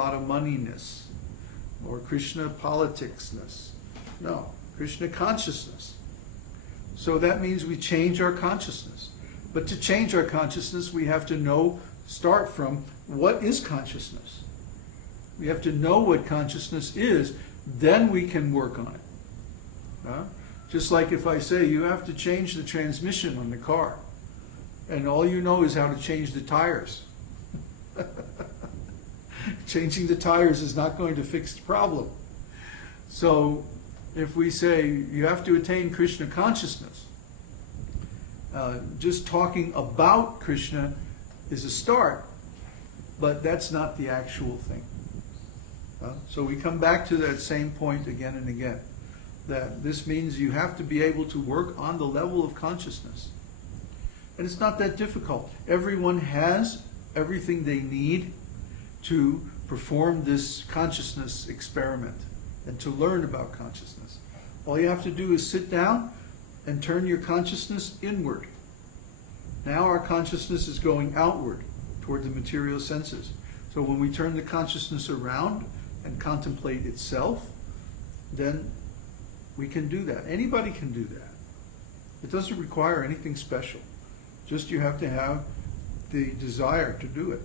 lot of moneyness, or Krishna politicsness. No, Krishna consciousness. So that means we change our consciousness. But to change our consciousness, we have to start from what is consciousness. We have to know what consciousness is, then we can work on it. Just like if I say you have to change the transmission on the car, and all you know is how to change the tires. Changing the tires is not going to fix the problem. So if we say you have to attain Krishna consciousness, just talking about Krishna is a start, but that's not the actual thing. So we come back to that same point again and again, that this means you have to be able to work on the level of consciousness. And it's not that difficult. Everyone has everything they need to perform this consciousness experiment and to learn about consciousness. All you have to do is sit down and turn your consciousness inward. Now our consciousness is going outward toward the material senses. So when we turn the consciousness around and contemplate itself, then we can do that. Anybody can do that. It doesn't require anything special. Just you have to have the desire to do it.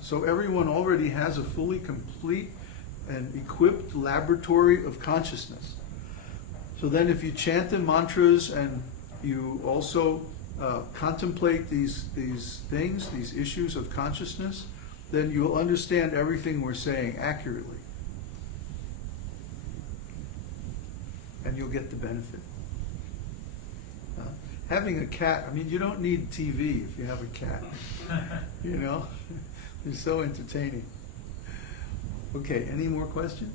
So everyone already has a fully complete and equipped laboratory of consciousness. So then if you chant the mantras and you also contemplate these things, these issues of consciousness, then you'll understand everything we're saying accurately. And you'll get the benefit. Having a cat, I mean, you don't need TV if you have a cat. You know? They're so entertaining. Okay, any more questions?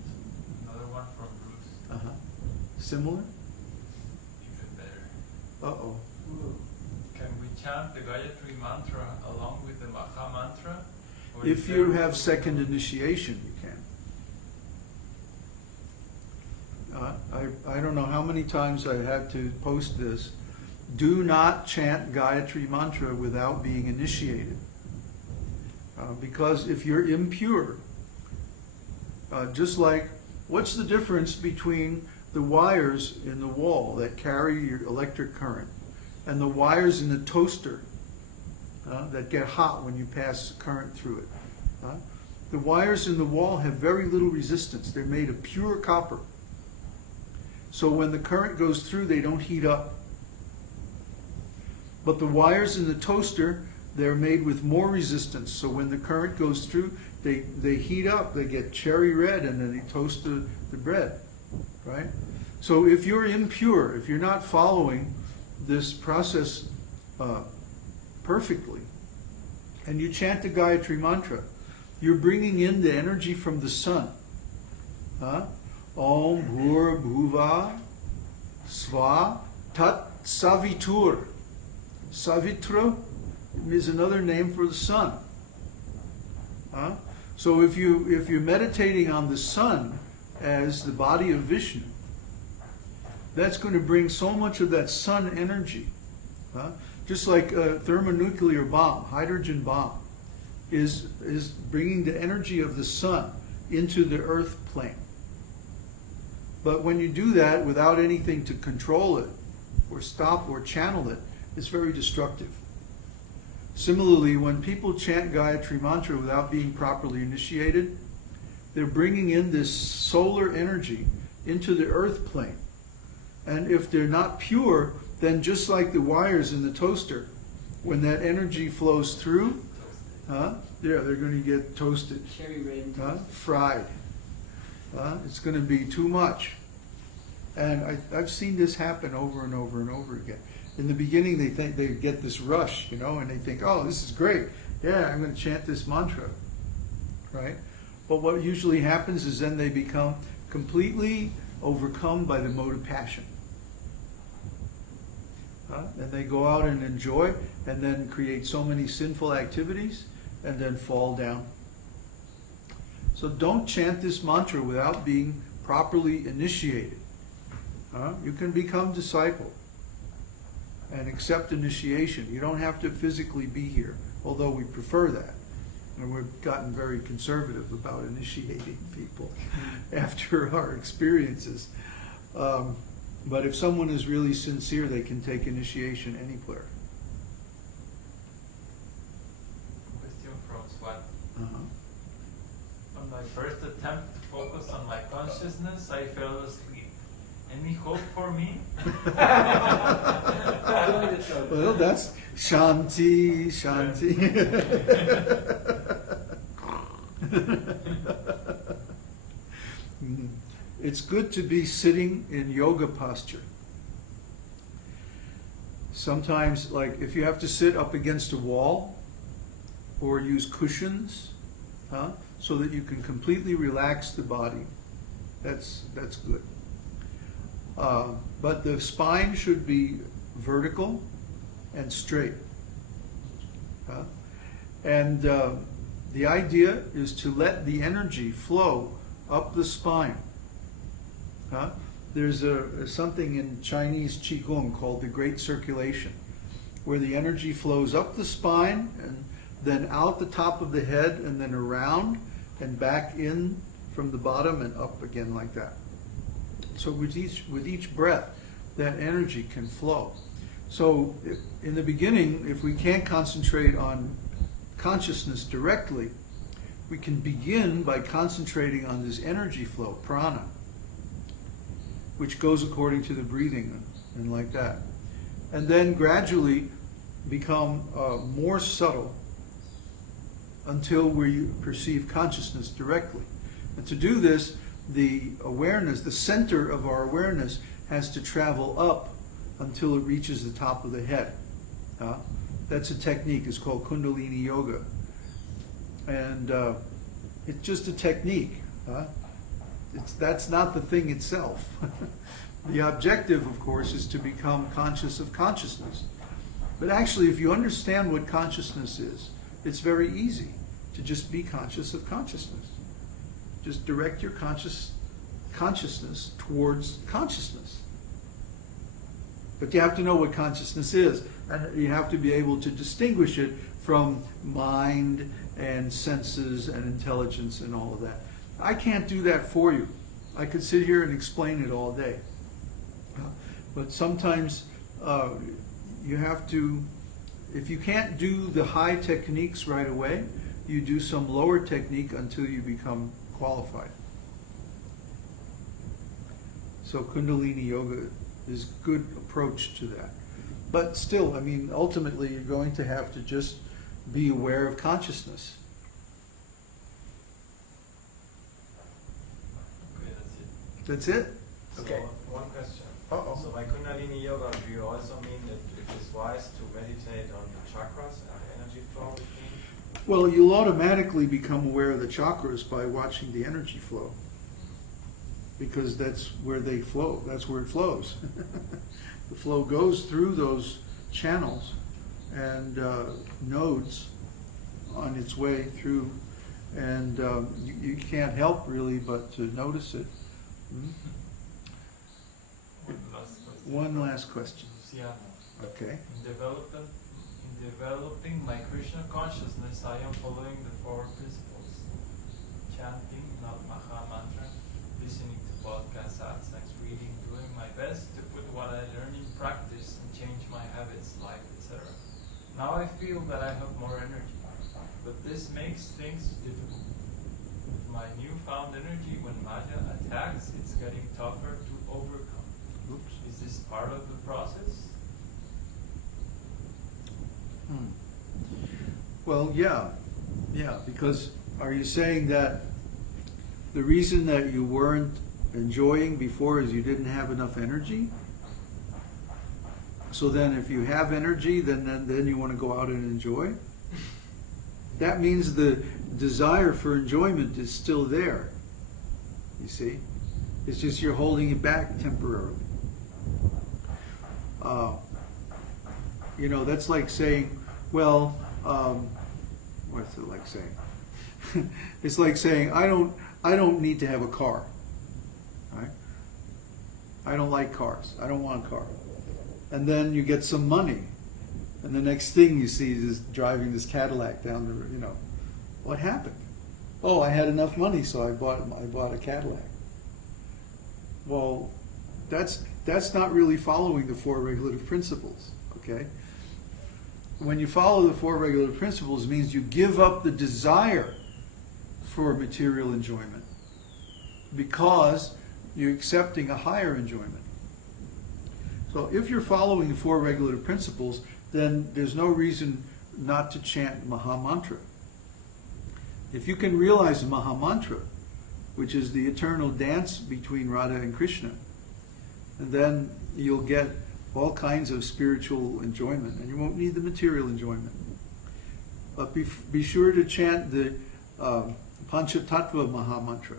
Another one from Bruce. Similar? Even better. Uh-oh. Can we chant the Gayatri mantra along with the Maha mantra? Or If you have second initiation, you can. I don't know how many times I had to post this. Do not chant Gayatri mantra without being initiated. Because if you're impure, just like, what's the difference between the wires in the wall that carry your electric current and the wires in the toaster that get hot when you pass current through it? The wires in the wall have very little resistance. They're made of pure copper. So when the current goes through, they don't heat up. But the wires in the toaster, they're made with more resistance. So when the current goes through, they heat up, they get cherry red, and then they toast the bread, right? So if you're impure, if you're not following this process perfectly, and you chant the Gayatri mantra, you're bringing in the energy from the sun. Om Bhur Bhuva Sva Tat Savitur. Savitra is another name for the sun. So if you're meditating on the sun as the body of Vishnu, that's going to bring so much of that sun energy. Just like a thermonuclear bomb, hydrogen bomb, is bringing the energy of the sun into the earth plane. But when you do that without anything to control it, or stop or channel it, it's very destructive. Similarly, when people chant Gayatri mantra without being properly initiated, they're bringing in this solar energy into the earth plane. And if they're not pure, then just like the wires in the toaster, when that energy flows through, they're going to get toasted, cherry red, fried. It's going to be too much. And I've seen this happen over and over and over again. In the beginning, they think they get this rush, and they think, oh, this is great. Yeah, I'm going to chant this mantra, right? But what usually happens is then they become completely overcome by the mode of passion. And they go out and enjoy, and then create so many sinful activities, and then fall down. So don't chant this mantra without being properly initiated. You can become disciple and accept initiation. You don't have to physically be here, although we prefer that. And we've gotten very conservative about initiating people after our experiences. But if someone is really sincere, they can take initiation anywhere. Question from Swat. Uh-huh. On my first attempt to focus on my consciousness, I fell asleep. Any hope for me? Well, that's Shanti, Shanti. It's good to be sitting in yoga posture. Sometimes, like if you have to sit up against a wall or use cushions, so that you can completely relax the body, that's good. But the spine should be vertical and straight. And the idea is to let the energy flow up the spine. There's something in Chinese Qigong called the Great Circulation, where the energy flows up the spine and then out the top of the head and then around and back in from the bottom and up again like that. So with each breath, that energy can flow. So in the beginning, if we can't concentrate on consciousness directly, we can begin by concentrating on this energy flow, prana, which goes according to the breathing and like that. And then gradually become more subtle until we perceive consciousness directly. And to do this, the awareness, the center of our awareness has to travel up until it reaches the top of the head. That's a technique, it's called Kundalini Yoga. And it's just a technique. That's not the thing itself. The objective, of course, is to become conscious of consciousness. But actually, if you understand what consciousness is, it's very easy to just be conscious of consciousness. Just direct your consciousness towards consciousness. But you have to know what consciousness is, and you have to be able to distinguish it from mind and senses and intelligence and all of that. I can't do that for you. I could sit here and explain it all day. But sometimes you have to, if you can't do the high techniques right away, you do some lower technique until you become qualified. So Kundalini Yoga is a good approach to that. But still, I mean, ultimately you're going to have to just be aware of consciousness. Okay, that's it. That's it? So, Okay. one question. Uh-oh. So by Kundalini Yoga, do you also mean that it is wise to meditate on the chakras and the energy flow between? Well, you'll automatically become aware of the chakras by watching the energy flow. Because that's where they flow, that's where it flows. The flow goes through those channels and nodes on its way through, and you can't help really but to notice it. One last question. Yeah. Okay. In developing my Krishna consciousness, I am following the four principles: chanting, not Maha Mantra, listening to podcasts, satsangs, reading, doing my best to put what I learn in practice and change my habits, life, etc. Now I feel that I have more energy, but this makes things difficult. With my newfound energy, when Maya attacks, it's getting tougher to overcome. Oops. Is this part of the process? Well, yeah, because are you saying that the reason that you weren't enjoying before is you didn't have enough energy? So then if you have energy, then you want to go out and enjoy? That means the desire for enjoyment is still there, you see? It's just you're holding it back temporarily. That's like saying, well, what's it like saying? It's like saying, I don't need to have a car. Right? I don't like cars. I don't want a car. And then you get some money, and the next thing you see is driving this Cadillac down the, What happened? Oh, I had enough money, so I bought a Cadillac. Well, that's not really following the four regulative principles, okay? When you follow the four regulative principles, it means you give up the desire for material enjoyment because you're accepting a higher enjoyment. So if you're following the four regulative principles, then there's no reason not to chant Maha Mantra. If you can realize the Maha Mantra, which is the eternal dance between Radha and Krishna, and then you'll get all kinds of spiritual enjoyment, and you won't need the material enjoyment. But be sure to chant the Panchatattva Maha Mantra.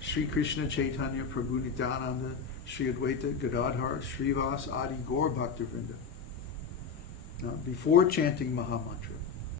Sri Krishna Chaitanya Prabhu Nityananda Sri Advaita Gadadhar Srivas Adi Gaur Bhaktivinoda. Now, before chanting Maha Mantra.